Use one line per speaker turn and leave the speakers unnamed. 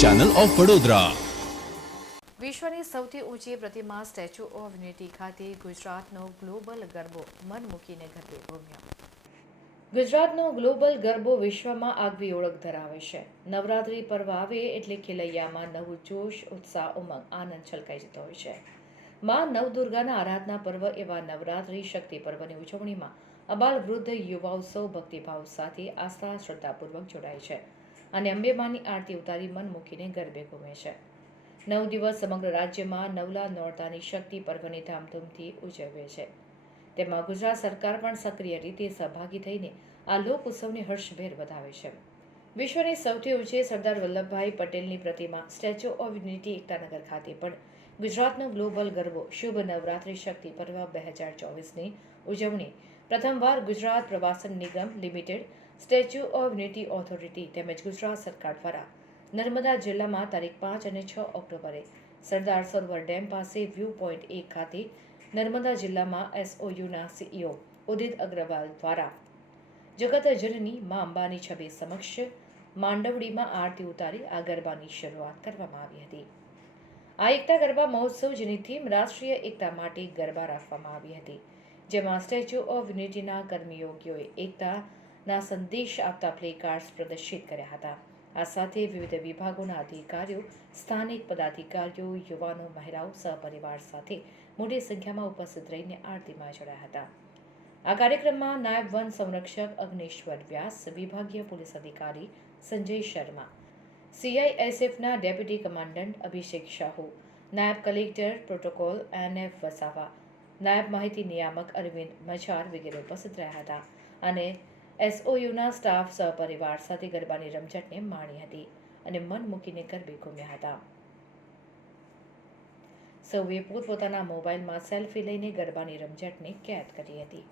Channel of Vadodara
વિશ્વની સૌથી ઊંચી પ્રતિમા સ્ટેચ્યુ ઓફ યુનિટી ખાતે ગુજરાતનો ગ્લોબલ ગરબો મન મૂકીને ગરબે ઘૂમ્યો ગુજરાતનો ગ્લોબલ ગરબો વિશ્વમાં આગવી ઓળખ ધરાવે છે. નવરાત્રિ પર્વ આવે એટલે ખેલૈયામાં નવું જોશ ઉત્સાહ ઉમંગ આનંદ છલકાઈ જતો હોય છે. માં નવદુર્ગાના આરાધના પર્વ એવા નવરાત્રિ શક્તિ પર્વની ઉજવણીમાં અબાલ વૃદ્ધ યુવાઓ સૌ ભક્તિભાવ સાથે આસ્થા શ્રદ્ધાપૂર્વક જોડાય છે. અને અંબેમાની આરતી ઉતારી મન મૂકીને ગરબે ઘૂમે છે. નવ દિવસ સમગ્ર રાજ્યમાં નવલા નોરતાની શક્તિ પર્વની ધામધૂમથી ઉજવે છે. તેમાં ગુજરાત સરકાર પણ સક્રિય રીતે સહભાગી થઈને આ લોક ઉત્સવને હર્ષભેર વધાવે છે. વિશ્વની સૌથી ઊંચી સરદાર વલ્લભભાઈ પટેલની પ્રતિમા સ્ટેચ્યુ ઓફ યુનિટી એકતાનગર ખાતે પણ ગુજરાતનો ગ્લોબલ ગરબો શુભ નવરાત્રિ શક્તિ પર્વ બે હજાર ચોવીસની ઉજવણી. પ્રથમવાર ગુજરાત પ્રવાસન નિગમ limited statue of unity authority તેમજ ગુજરાત સરકાર દ્વારા નર્મદા જિલ્લામાં તારીખ પાંચ અને છ ઓક્ટોબરે સરદાર સરોવર ડેમ પાસે વ્યૂ પોઈન્ટ એક ખાતે નર્મદા જિલ્લામાં એસઓયુના સીઈઓ ઉદિત અગ્રવાલ દ્વારા જગત જનની મા અંબાની છબી સમક્ષ માંડવડીમાં આરતી ઉતારી આ ગરબાની શરૂઆત કરવામાં આવી હતી. આ એકતા ગરબા મહોત્સવ જેની થીમ રાષ્ટ્રીય એકતા માટે ગરબા રાખવામાં આવી હતી. જેમાં સ્ટેચ્યુ ઓફ યુનિટીના કર્મયોગીઓએ એકતાના સંદેશ આપતા પ્લે કાર્ડ્સ પ્રદર્શિત કર્યા હતા. આ સાથે વિવિધ વિભાગોના અધિકારીઓ, સ્થાનિક પદાધિકારીઓ, યુવાનો, મહિલાઓ, સહપરિવાર સાથે મોટી સંખ્યામાં ઉપસ્થિત રહીને આરતીમાં જોડાયા હતા. આ કાર્યક્રમમાં નાયબ વન સંરક્ષક અગ્નેશ્વર વ્યાસ, વિભાગીય પોલીસ અધિકારી સંજય શર્મા સીઆઈએસએફના ડેપ્યુટી કમાન્ડન્ટ અભિષેક શાહુ, નાયબ કલેક્ટર પ્રોટોકોલ એનએફ વસાવા, નાયબ માહિતી નિયામક અરવિંદ મજાર વગેરે ઉપસ્થિત રહ્યા હતા અને એસઓયુના સ્ટાફ સહપરિવાર સાથે ગરબાની રમઝટને માણી હતી અને મન મૂકીને ગરબે ઘૂમ્યા હતા. સૌએ પોતપોતાના મોબાઈલમાં સેલ્ફી લઈને ગરબાની રમઝટને કેદ કરી હતી.